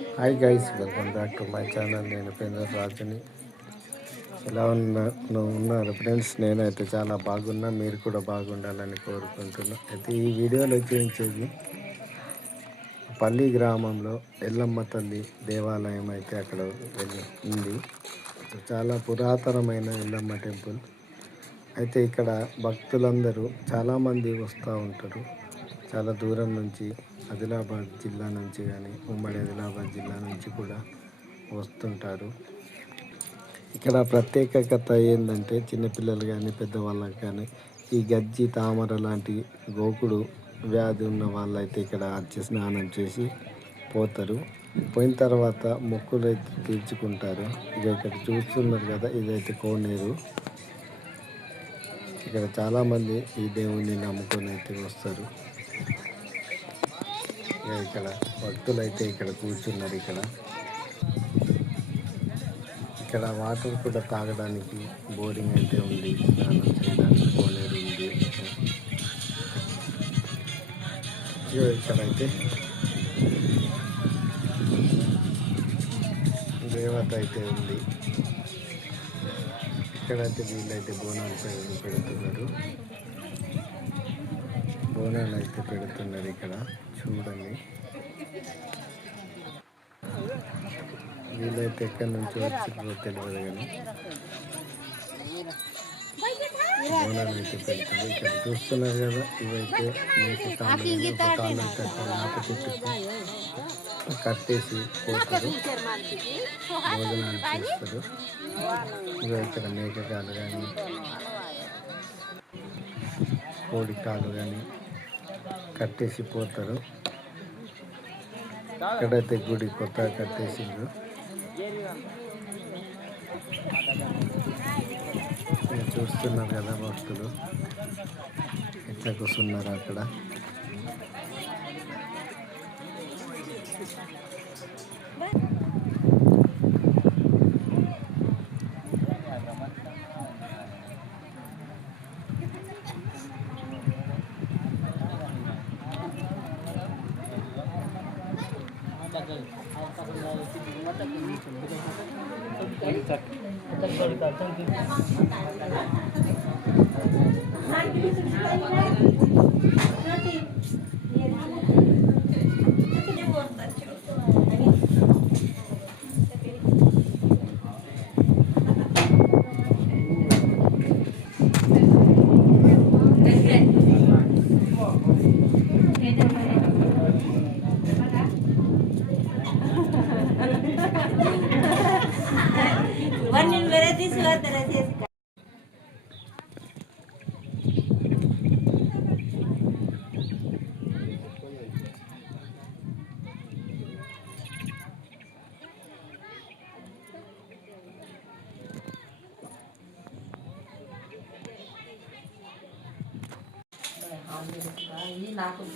Hi guys, welcome back to my channel. నేను పేంద్ర రాజుని. ఎలా ఉన్నారు ఫ్రెండ్స్? నేనైతే చాలా బాగున్నా, మీరు కూడా బాగుండాలని కోరుకుంటున్నా. అయితే ఈ వీడియోలో చూపించేది పల్లి గ్రామంలో ఎల్లమ్మ తల్లి దేవాలయం అయితే అక్కడ ఉంది. చాలా పురాతనమైన ఎల్లమ్మ టెంపుల్. అయితే ఇక్కడ భక్తులందరూ చాలామంది వస్తూ ఉంటారు. చాలా దూరం నుంచి, ఆదిలాబాద్ జిల్లా నుంచి కానీ, ఉమ్మడి ఆదిలాబాద్ జిల్లా నుంచి కూడా వస్తుంటారు. ఇక్కడ ప్రత్యేకత ఏంటంటే, చిన్నపిల్లలు కానీ పెద్దవాళ్ళకి కానీ ఈ గజ్జి తామర లాంటి గోకుడు వ్యాధి ఉన్న వాళ్ళైతే ఇక్కడ వచ్చి స్నానం చేసి పోతారు. పోయిన తర్వాత మొక్కులు అయితే తీర్చుకుంటారు. ఇక ఇక్కడ చూస్తున్నారు కదా, ఇదైతే కోనేరు. ఇక్కడ చాలామంది ఈ దేవుణ్ణి నమ్ముకొని అయితే వస్తారు. ఇక్కడ భక్తులు అయితే ఇక్కడ కూర్చున్నారు. ఇక్కడ వాటర్ కూడా తాగడానికి బోరింగ్ అయితే ఉంది, స్నానం చేయడానికి కోనేరు ఉంది. ఇక్కడైతే దేవత అయితే ఉంది. ఇక్కడైతే వీళ్ళైతే బోనాలు పెడుతున్నారు. బోనాలు అయితే పెడుతున్నారు ఇక్కడ చూడండి. వీళ్ళైతే ఎక్కడి నుంచి వచ్చిందో తెలియదు కానీ బోనాలు అయితే పెడుతుంది. ఇక్కడ చూస్తున్నారు కదా, ఇవైతే మేక కాళ్ళు అయితే వేప చెట్టుకు కట్టేసి పోతారు, భోజనాలు చేస్తారు. ఇవి ఇక్కడ మేక కాలు కానీ కోడి కాలు కానీ కట్టేసి పోతారు. ఇక్కడైతే గుడి కొత్తగా కట్టేసిండ్రు. చూస్తున్నారు కదా భక్తులు ఎట్లా కూర్చున్నారు అక్కడ. నాకు